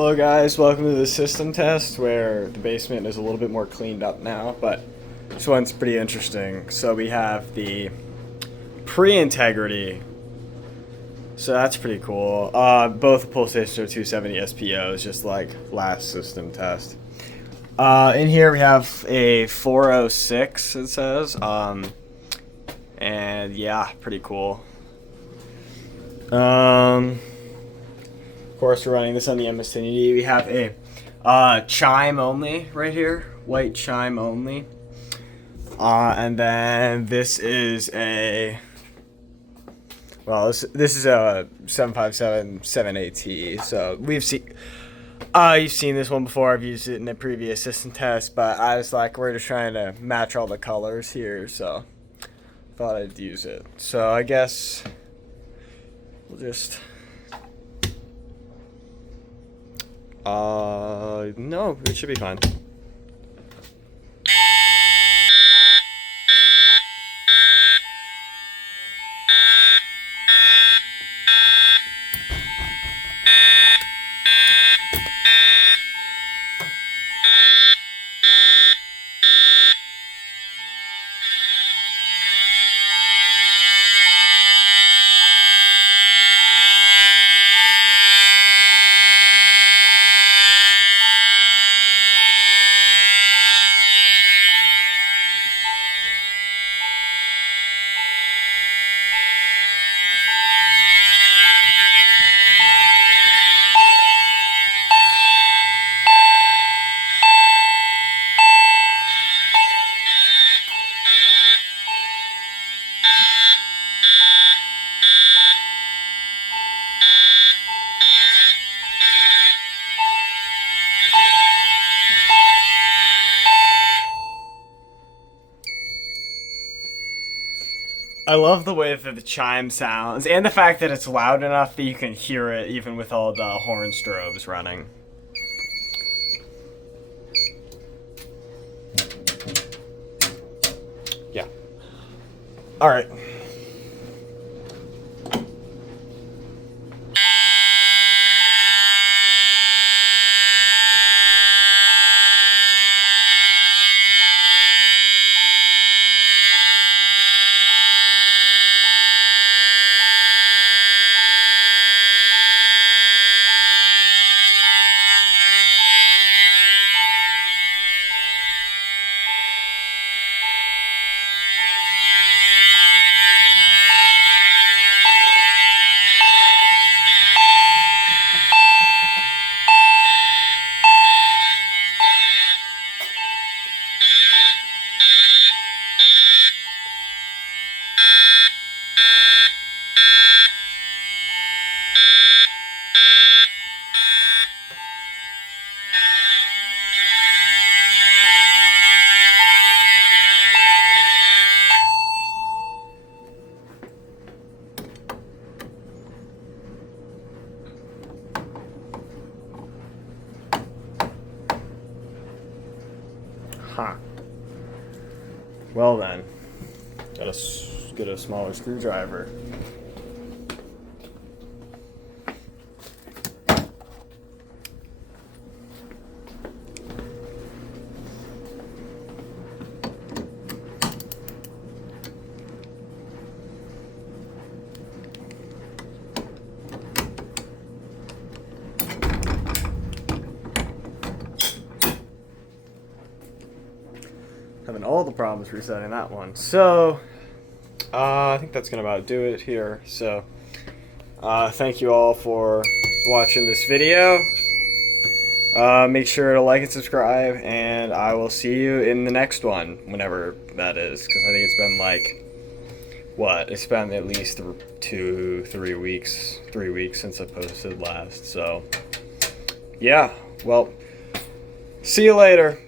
Hello guys, welcome to the system test where the basement is a little bit more cleaned up now, but this one's pretty interesting. So we have the pre-integrity, so that's pretty cool. Both pulsation 270 SPOs, just like last system test. In here we have a 406, it says, and yeah, pretty cool. Of course, we're running this on the MS-1080. We have a Chime only right here, white Chime only, and then this is a this is a 757 7AT. So we've seen you've seen this one before. I've used it in a previous system test, but I was like, we're just trying to match all the colors here, so thought I'd use it. So I guess we'll just. No, it should be fine. I love the way that the chime sounds, and the fact that it's loud enough that you can hear it even with all the horn strobes running. Yeah. Alright. Huh. Well then, gotta get a smaller screwdriver. Having all the problems resetting that one. So, I think that's gonna about do it here. So, thank you all for watching this video. Make sure to like and subscribe, and I will see you in the next one, whenever that is, because I think it's been like, what? It's been at least 3 weeks since I posted last. So, yeah. Well, see you later.